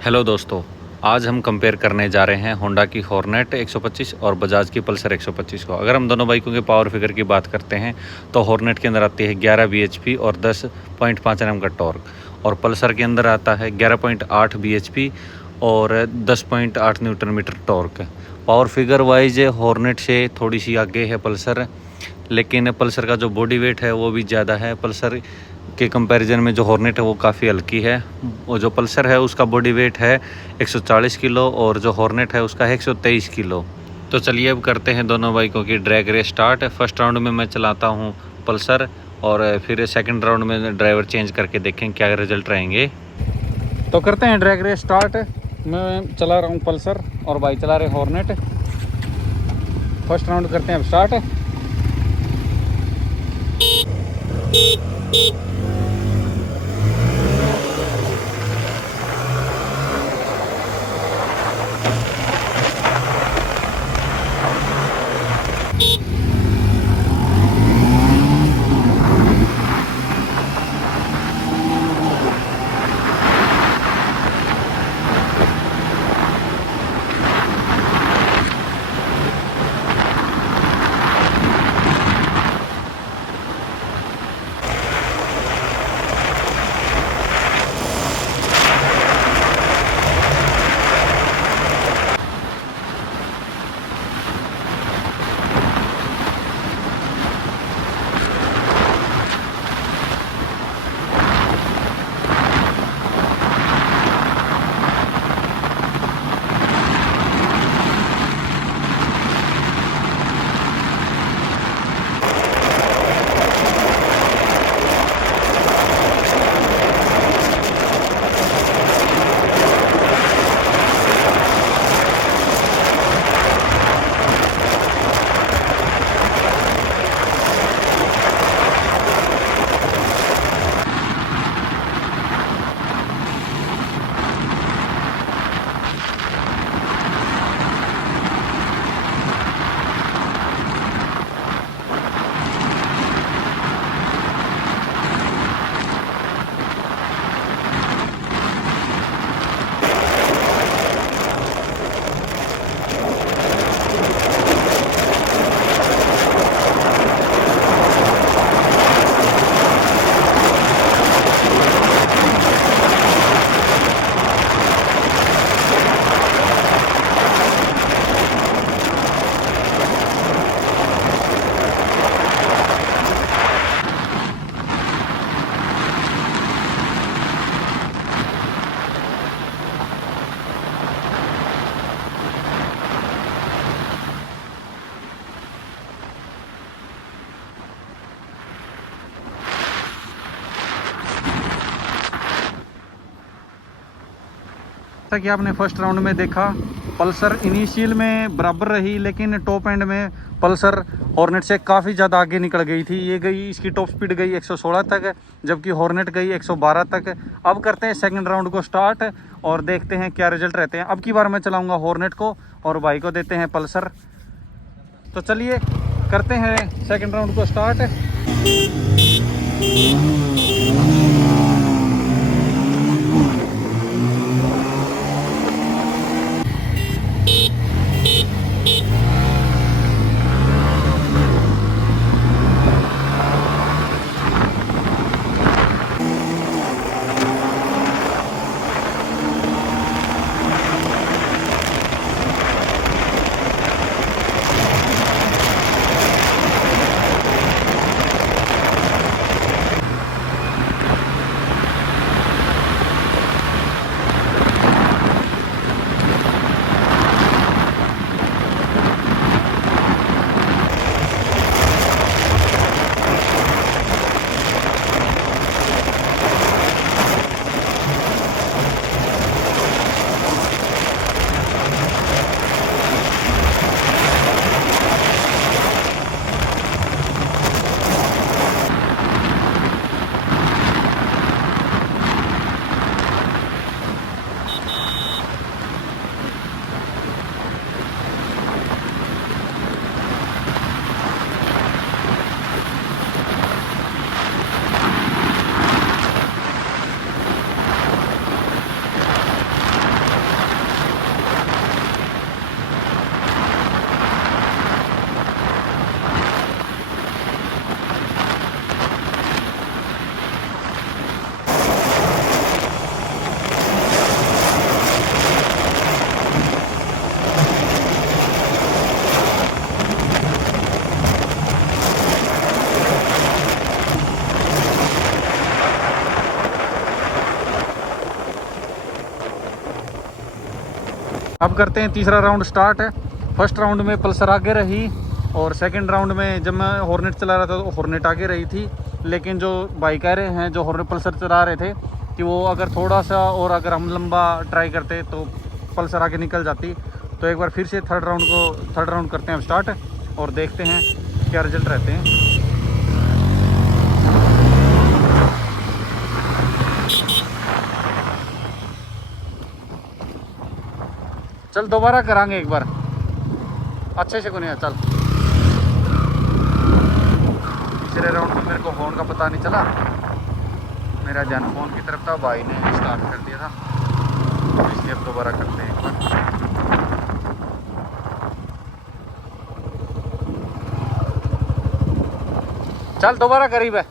Hello दोस्तों, आज हम कंपेयर करने जा रहे हैं होंडा की हॉर्नेट 125 और बजाज की पल्सर 125 को। अगर हम दोनों बाइकों के पावर फिगर की बात करते हैं तो हॉर्नेट के अंदर आती है 11 bhp और 10.5 Nm का टॉर्क, और पल्सर के अंदर आता है 11.8 bhp और 10.8 newton metre torque. Power figure wise Hornet से थोड़ी सी आगे है पल्सर, लेकिन पल्सर का जो बॉडी वेट है वो भी ज़्यादा है। पल्सर के कंपैरिजन में जो हॉर्नेट है वो काफ़ी हल्की है। वो जो पल्सर है उसका बॉडी वेट है 140 किलो और जो हॉर्नेट है उसका है 123 किलो। तो चलिए अब करते हैं दोनों बाइकों की drag race start. First round में मैं चलाता हूँ पल्सर और फिर सेकंड राउंड में ड्राइवर चेंज करके देखें क्या रिजल्ट रहेंगे। तो करते हैं ड्रैग रेस स्टार्ट। मैं चला रहा हूँ पल्सर और भाई चला रहे हॉर्नेट। फर्स्ट राउंड करते हैं अब स्टार्ट। जैसा कि आपने फर्स्ट राउंड में देखा, पल्सर इनिशियल में बराबर रही, लेकिन टॉप एंड में पल्सर हॉर्नेट से काफ़ी ज़्यादा आगे निकल गई थी। ये गई, इसकी टॉप स्पीड गई 116 तक, जबकि हॉर्नेट गई 112 तक। अब करते हैं सेकंड राउंड को स्टार्ट और देखते हैं क्या रिजल्ट रहते हैं। अब की बार मैं चलाऊंगा हॉर्नेट को और भाई को देते हैं पल्सर। तो चलिए करते हैं सेकंड राउंड को स्टार्ट। अब करते हैं तीसरा राउंड स्टार्ट है। फर्स्ट राउंड में पल्सर आगे रही और सेकंड राउंड में जब मैं हॉर्नेट चला रहा था तो हॉर्नेट आगे रही थी। लेकिन जो भाई कह रहे हैं जो हॉर्नेट पल्सर चला रहे थे कि वो अगर थोड़ा सा और अगर हम लंबा ट्राई करते तो पल्सर आगे निकल जाती। तो एक बार फिर से थर्ड राउंड करते हैं अब स्टार्ट और देखते हैं क्या रिजल्ट रहते हैं। चल दोबारा करांगे एक बार अच्छे से गुनिया। चल तीसरे राउंड में मेरे को फ़ोन का पता नहीं चला, मेरा ध्यान फ़ोन की तरफ था, भाई ने स्टार्ट कर दिया था। तो इसलिए अब दोबारा करते हैं एक बार। चल दोबारा करीब है।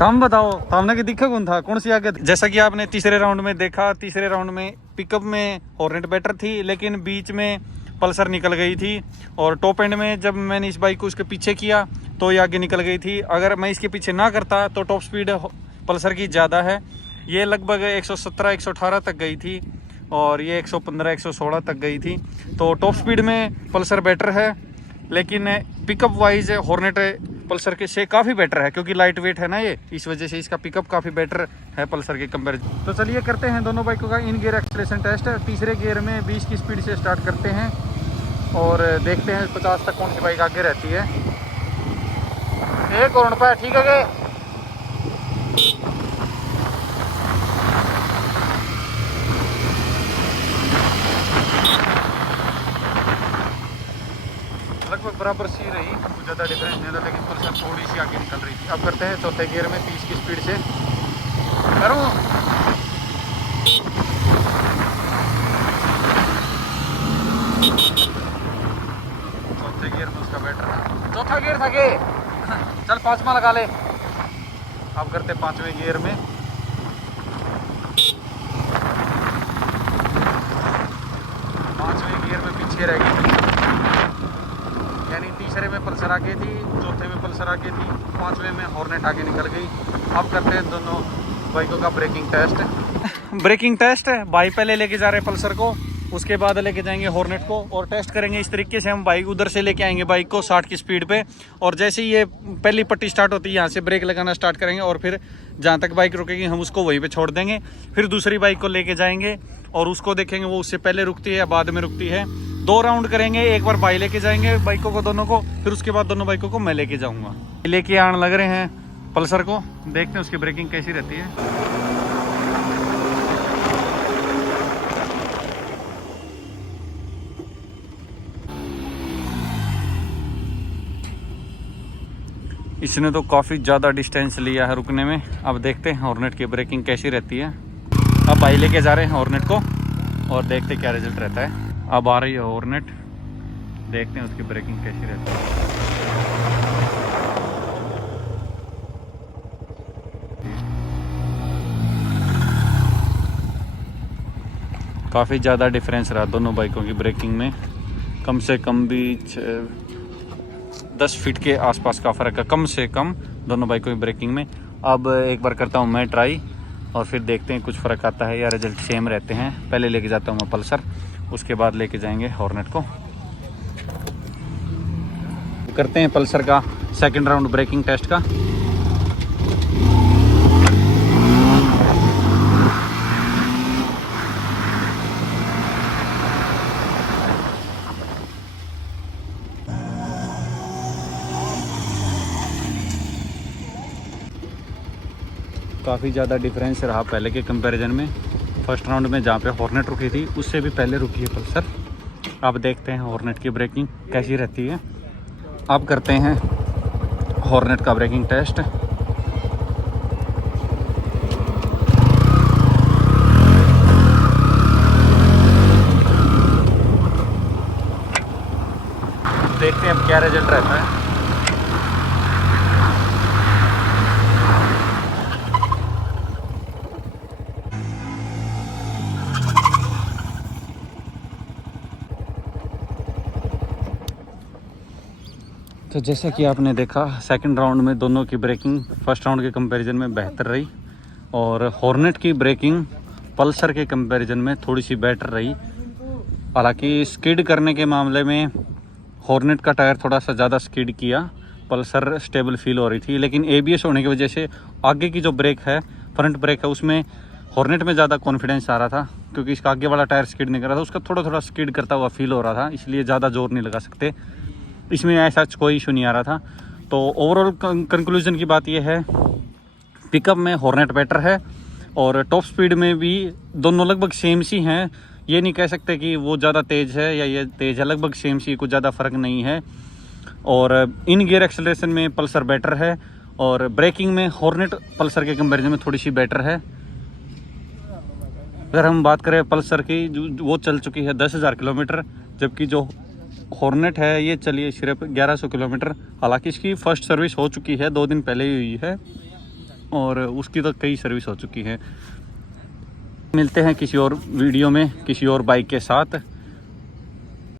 तुम बताओ हमने की दिक्कत कौन सी आगे। जैसा कि आपने तीसरे राउंड में देखा, तीसरे राउंड में पिकअप में हॉर्नेट बेटर थी लेकिन बीच में पल्सर निकल गई थी और टॉप एंड में जब मैंने इस बाइक को उसके पीछे किया तो ये आगे निकल गई थी। अगर मैं इसके पीछे ना करता तो टॉप स्पीड पल्सर की ज़्यादा है, ये लगभग 117 118 तक गई थी और ये 115 116 तक गई थी। तो टॉप स्पीड में पल्सर बेटर है लेकिन पिकअप वाइज हॉर्नेट पल्सर के से काफ़ी बेटर है क्योंकि लाइट वेट है ना ये, इस वजह से इसका पिकअप काफ़ी बेटर है पल्सर के कंपेरिजन। तो चलिए करते हैं दोनों बाइकों का इन गियर एक्सेलरेशन टेस्ट। तीसरे गियर में 20 की स्पीड से स्टार्ट करते हैं और देखते हैं 50 तक कौन सी बाइक आगे रहती है। एक और पे ठीक है लगभग बराबर सी रही, कुछ ज़्यादा डिफरेंस नहीं था, लेकिन पल्सर थोड़ी सी आगे निकल रही थी। अब करते हैं चौथे गियर में 30 की स्पीड से करूँ। चौथे गियर में उसका बैटर था, चौथा गियर था के चल पांचवा लगा ले। अब करते पांचवें गियर में, पांचवें गियर में पीछे रह गई, यानी तीसरे में पल्सर आगे थी, चौथे में पल्सर आगे थी, पांचवें में हॉर्नेट आगे निकल गई। अब करते हैं दोनों बाइकों का ब्रेकिंग टेस्ट। ब्रेकिंग टेस्ट है भाई, पहले लेके जा रहे हैं पल्सर को, उसके बाद लेके जाएंगे हॉर्नेट को और टेस्ट करेंगे। इस तरीके से हम बाइक उधर से लेके आएंगे बाइक को 60 की स्पीड पे, और जैसे ही ये पहली पट्टी स्टार्ट होती है यहाँ से ब्रेक लगाना स्टार्ट करेंगे, और फिर जहाँ तक बाइक रुकेगी हम उसको वहीं पे छोड़ देंगे। फिर दूसरी बाइक को लेके जाएंगे और उसको देखेंगे वो उससे पहले रुकती है या बाद में रुकती है। 2 राउंड करेंगे, एक बार भाई लेके जाएंगे बाइकों को दोनों को, फिर उसके बाद दोनों बाइकों को मैं लेके जाऊँगा। लेके आने लग रहे हैं पल्सर को, देखते हैं उसकी ब्रेकिंग कैसी रहती है। इसने तो काफ़ी ज़्यादा डिस्टेंस लिया है रुकने में। अब देखते हैं हॉर्नेट की ब्रेकिंग कैसी रहती है। अब भाई लेके जा रहे हैं हॉर्नेट को और देखते क्या रिजल्ट रहता है। अब आ रही है हॉर्नेट, देखते हैं उसकी ब्रेकिंग कैसी रहती है। काफ़ी ज़्यादा डिफरेंस रहा दोनों बाइकों की ब्रेकिंग में, कम से कम भी 10 फीट के आसपास का फ़र्क है कम से कम दोनों बाइकों की ब्रेकिंग में। अब एक बार करता हूँ मैं ट्राई और फिर देखते हैं कुछ फ़र्क आता है या रिजल्ट सेम रहते हैं। पहले लेके जाता हूँ मैं पल्सर, उसके बाद लेके जाएंगे हॉर्नेट को। करते हैं पल्सर का सेकंड राउंड ब्रेकिंग टेस्ट का। काफ़ी ज़्यादा डिफरेंस रहा पहले के कंपैरिजन में। फर्स्ट राउंड में जहाँ पे हॉर्नेट रुकी थी उससे भी पहले रुकी है पल्सर। अब देखते हैं हॉर्नेट की ब्रेकिंग कैसी रहती है। अब करते हैं हॉर्नेट का ब्रेकिंग टेस्ट। देखते हैं अब क्या रिजल्ट रहता है। तो जैसा कि आपने देखा सेकंड राउंड में दोनों की ब्रेकिंग फर्स्ट राउंड के कंपैरिजन में बेहतर रही, और हॉर्नेट की ब्रेकिंग पल्सर के कंपैरिजन में थोड़ी सी बेटर रही। हालांकि स्किड करने के मामले में हॉर्नेट का टायर थोड़ा सा ज़्यादा स्किड किया, पल्सर स्टेबल फील हो रही थी, लेकिन ABS होने की वजह से आगे की जो ब्रेक है, फ्रंट ब्रेक है, उसमें हॉर्नेट में ज़्यादा कॉन्फिडेंस आ रहा था, क्योंकि इसका आगे वाला टायर स्किड नहीं कर रहा था, उसका थोड़ा थोड़ा स्किड करता हुआ फील हो रहा था, इसलिए ज़्यादा जोर नहीं लगा सकते। इसमें ऐसा कोई इशू नहीं आ रहा था। तो ओवरऑल कंक्लूजन की बात यह है, पिकअप में हॉर्नेट बेटर है और टॉप स्पीड में भी दोनों लगभग सेम सी हैं। ये नहीं कह सकते कि वो ज़्यादा तेज़ है या ये तेज़ है, लगभग सेम सी, कुछ ज़्यादा फ़र्क नहीं है। और इन गियर एक्सेलरेशन में पल्सर बेटर है और ब्रेकिंग में हॉर्नेट पल्सर के कंपैरिजन में थोड़ी सी बेटर है। अगर हम बात करें पल्सर की, वो चल चुकी है 10,000 किलोमीटर, जबकि जो हॉर्नेट है ये चलिए सिर्फ 1100 किलोमीटर। हालांकि इसकी फ़र्स्ट सर्विस हो चुकी है, 2 दिन पहले ही हुई है, और उसकी तो कई सर्विस हो चुकी है। मिलते हैं किसी और वीडियो में किसी और बाइक के साथ।